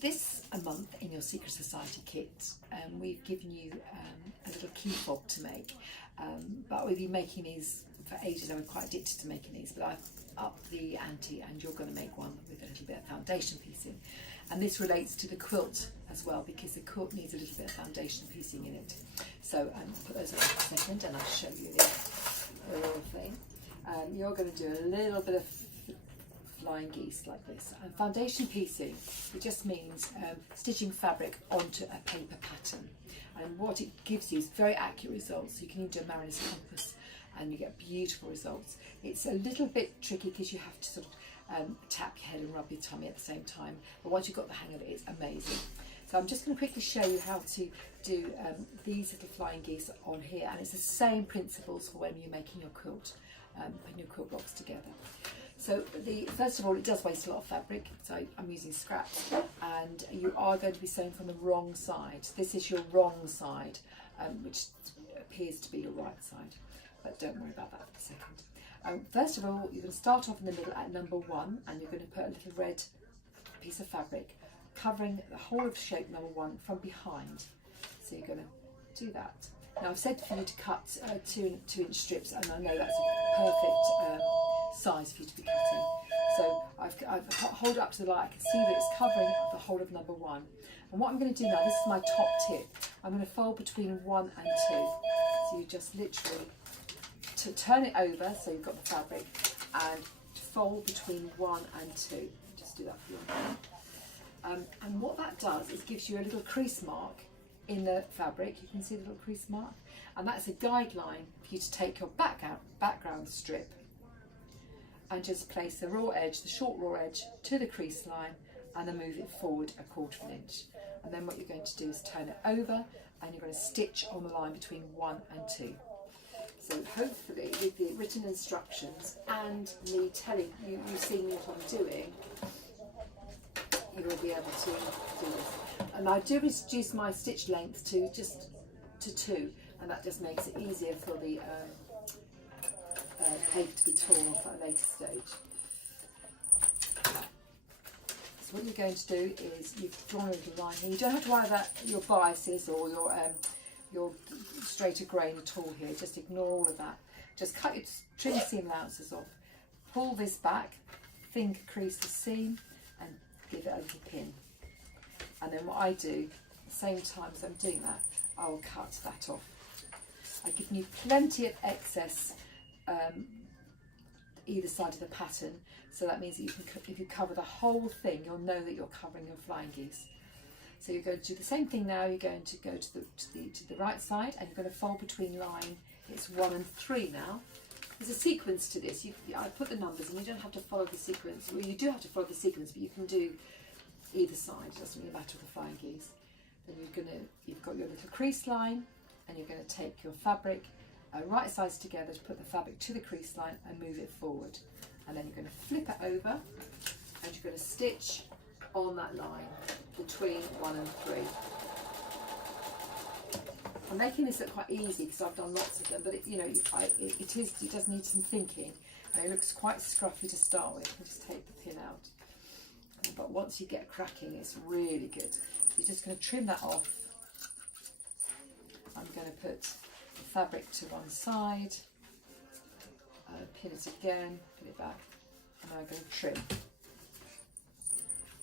This a month in your Secret Society kit, we've given you a little key fob to make, but we've been making these for ages. I was quite addicted to making these, but I've upped the ante and you're going to make one with a little bit of foundation piecing. And this relates to the quilt as well, because the quilt needs a little bit of foundation piecing in it. So I'll put those on for a second and I'll show you the little thing. You're going to do a little bit of flying geese like this. And foundation piecing, it just means stitching fabric onto a paper pattern. And what it gives you is very accurate results. You can even do a mariner's compass and you get beautiful results. It's a little bit tricky because you have to sort of tap your head and rub your tummy at the same time. But once you've got the hang of it, it's amazing. So I'm just going to quickly show you how to do these little flying geese on here. And it's the same principles for when you're making your quilt, putting your quilt blocks together. So first of all, it does waste a lot of fabric, so I'm using scraps, and you are going to be sewing from the wrong side. This is your wrong side, which appears to be your right side, but don't worry about that for a second. First of all, you're going to start off in the middle at number 1, and you're going to put a little red piece of fabric covering the whole of shape number 1 from behind. So you're going to do that. Now I've said for you to cut 2-inch strips, and I know that's a perfect size for you to be cutting. So I've hold it up to the light. I can see that it's covering the whole of number 1. And what I'm going to do now, this is my top tip. I'm going to fold between 1 and 2. So you just literally turn it over so you've got the fabric and fold between 1 and 2. Just do that for you. And what that does is gives you a little crease mark in the fabric. You can see the little crease mark, and that's a guideline for you to take your background strip and just place the raw edge, the short raw edge, to the crease line and then move it forward 1/4 inch. And then what you're going to do is turn it over and you're going to stitch on the line between 1 and 2. So hopefully with the written instructions and me telling you, seeing what I'm doing, you will be able to do this. And I do reduce my stitch length to just to 2, and that just makes it easier for the paper to be torn off at a later stage. So what you're going to do is you've drawn a little line here. You don't have to worry about your biases or your straighter grain at all here. Just ignore all of that. Just trim the seam allowances off. Pull this back, finger crease the seam and give it a little pin. And then what I do, at the same time as I'm doing that, I will cut that off. I've given you plenty of excess either side of the pattern, so that means that you can, if you cover the whole thing, you'll know that you're covering your flying geese. So you're going to do the same thing now. You're going to go to the right side, and you're going to fold between line. It's 1 and 3 now. There's a sequence to this. I put the numbers, and you don't have to follow the sequence. Well, you do have to follow the sequence, but you can do either side. It doesn't really matter with the flying geese. Then you've got your little crease line, and you're going to take your fabric right sides together to put the fabric to the crease line and move it forward. And then you're going to flip it over and you're going to stitch on that line between 1 and 3. I'm making this look quite easy because I've done lots of them, but it does need some thinking, and it looks quite scruffy to start with. I'll just take the pin out. But once you get cracking, it's really good. So you're just going to trim that off. I'm going to put the fabric to one side, pin it again, pin it back, and I'm going to trim.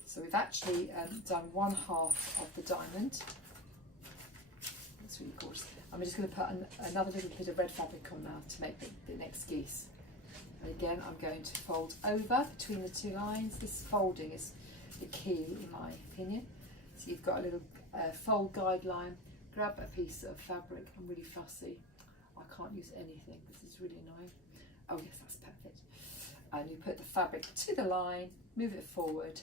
So we've actually done 1/2 of the diamond. That's really gorgeous. I'm just going to put another little bit of red fabric on now to make the next geese. And again, I'm going to fold over between the 2 lines. This folding is the key in my opinion. So you've got a little fold guideline. Grab a piece of fabric. I'm really fussy. I can't use anything. This is really annoying. Oh yes, that's perfect. And you put the fabric to the line, move it forward,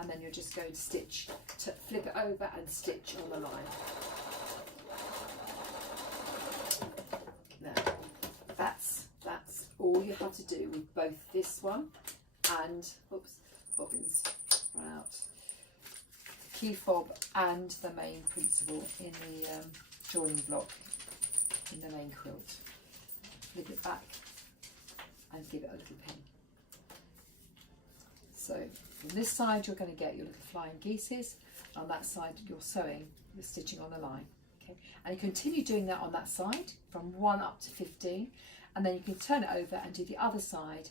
and then you're just going to stitch, to flip it over and stitch on the line. Now, that's all you have to do with both this one and, oops, bobbins run out, key fob and the main principle in the joining block in the main quilt. Flip it back and give it a little pin. So On this side you're going to get your little flying geeses, on that side you're sewing, you're stitching on the line. Okay, and you continue doing that on that side from 1 up to 15, and then you can turn it over and do the other side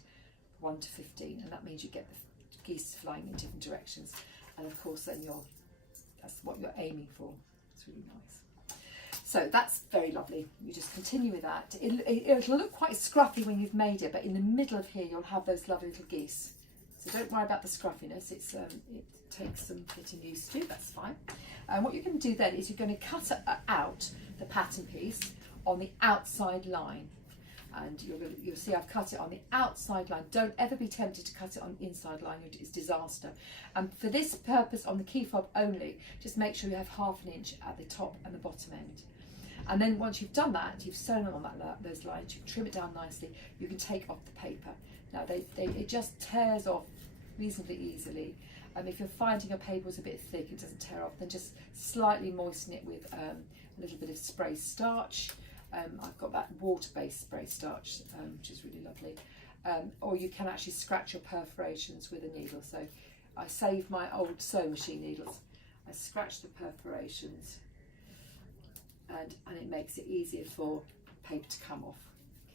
1 to 15, and that means you get the geese flying in different directions, and of course then that's what you're aiming for. It's really nice. So that's very lovely. You just continue with that. It'll look quite scruffy when you've made it, but in the middle of here you'll have those lovely little geese. So don't worry about the scruffiness. It takes some getting used to. That's fine. And what you're going to do then is you're going to cut out the pattern piece on the outside line. And you'll see I've cut it on the outside line. Don't ever be tempted to cut it on the inside line, it's disaster. And for this purpose, on the key fob only, just make sure you have ½ an inch at the top and the bottom end. And then once you've done that, you've sewn on those lines, you can trim it down nicely, you can take off the paper. Now it just tears off reasonably easily. If you're finding your paper is a bit thick, it doesn't tear off, then just slightly moisten it with a little bit of spray starch. I've got that water-based spray starch, which is really lovely. Or you can actually scratch your perforations with a needle. So I saved my old sewing machine needles. I scratch the perforations, and it makes it easier for paper to come off.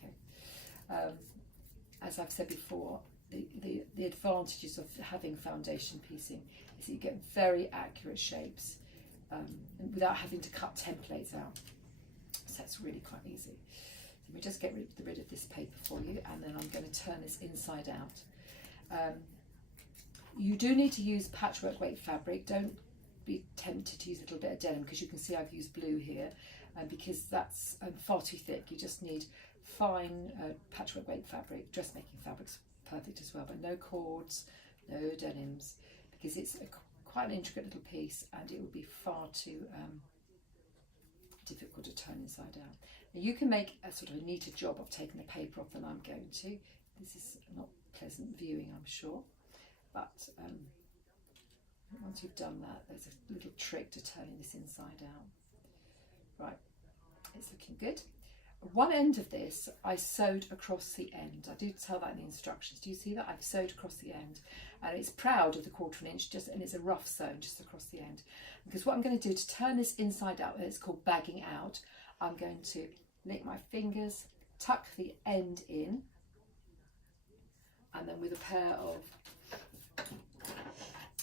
Okay. As I've said before, the advantages of having foundation piecing is that you get very accurate shapes without having to cut templates out. So it's really quite easy. Let me just get rid of this paper for you, and then I'm going to turn this inside out. You do need to use patchwork weight fabric. Don't be tempted to use a little bit of denim, because you can see I've used blue here, because that's far too thick. You just need fine patchwork weight fabric. Dressmaking fabric's perfect as well, but no cords, no denims, because it's quite an intricate little piece, and it would be far too difficult to turn inside out. Now you can make a sort of a neater job of taking the paper off than I'm going to. This is not pleasant viewing, I'm sure, but once you've done that, there's a little trick to turning this inside out. Right, it's looking good. One end of this I sewed across the end. I do tell that in the instructions. Do you see that? I've sewed across the end, and it's proud of the 1/4 inch, and it's a rough sewn just across the end. Because what I'm going to do to turn this inside out, it's called bagging out, I'm going to lick my fingers, tuck the end in, and then with a pair of,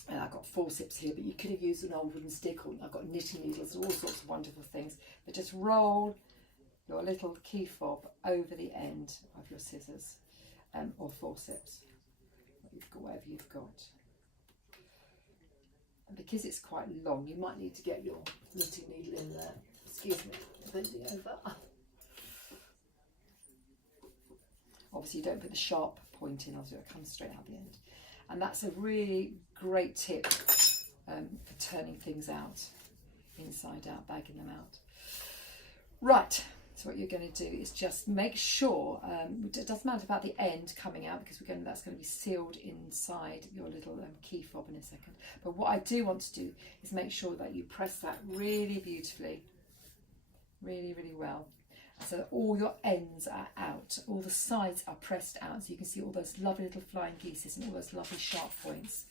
and I've got forceps here, but you could have used an old wooden stick, or I've got knitting needles and all sorts of wonderful things, but just roll your little key fob over the end of your scissors or forceps, whatever you've got. And because it's quite long, you might need to get your knitting needle in there. Excuse me, bending over. Obviously you don't put the sharp point in, otherwise it comes straight out the end. And that's a really great tip for turning things out, inside out, bagging them out. Right. So what you're going to do is just make sure, it doesn't matter about the end coming out, because that's going to be sealed inside your little key fob in a second. But what I do want to do is make sure that you press that really beautifully, really, really well, so that all your ends are out, all the sides are pressed out, so you can see all those lovely little flying geeses and all those lovely sharp points.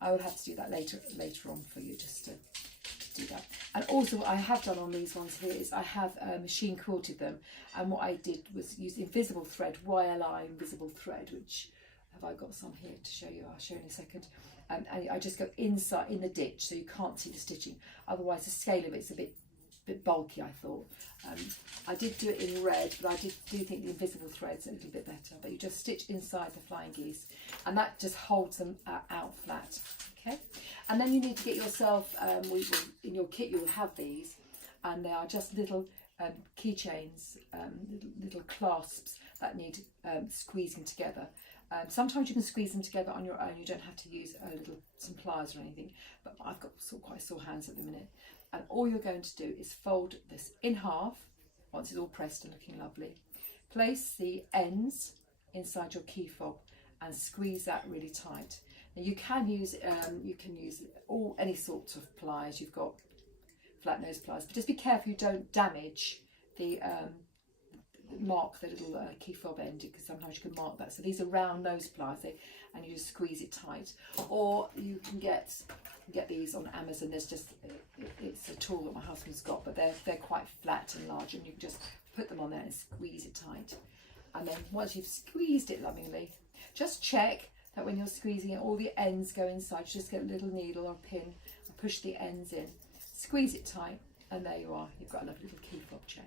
I will have to do that later on for you, just to do that. And also what I have done on these ones here is I have machine quilted them, and what I did was use invisible thread, YLI invisible thread, which have I got some here to show you, I'll show you in a second. And I just go inside in the ditch so you can't see the stitching, otherwise the scale of it's a bit bulky, I thought. I did do it in red, but I do think the invisible thread's a little bit better. But you just stitch inside the flying geese, and that just holds them out flat. Okay, and then you need to get yourself, in your kit you'll have these, and they are just little keychains, little clasps that need squeezing together. Sometimes you can squeeze them together on your own, you don't have to use some pliers or anything, but I've got quite sore hands at the minute. And all you're going to do is fold this in half, once it's all pressed and looking lovely. Place the ends inside your key fob and squeeze that really tight. Now you can use any sorts of pliers. You've got flat nose pliers, but just be careful you don't damage the mark the little key fob end, because sometimes you can mark that. So these are round nose pliers, and you just squeeze it tight. Or you can get these on Amazon. There's just, it's a tool that my husband's got, but they're quite flat and large, and you can just put them on there and squeeze it tight. And then once you've squeezed it lovingly, just check that when you're squeezing it, all the ends go inside. Just get a little needle or pin and push the ends in, squeeze it tight, and there you are. You've got a lovely little key fob chain.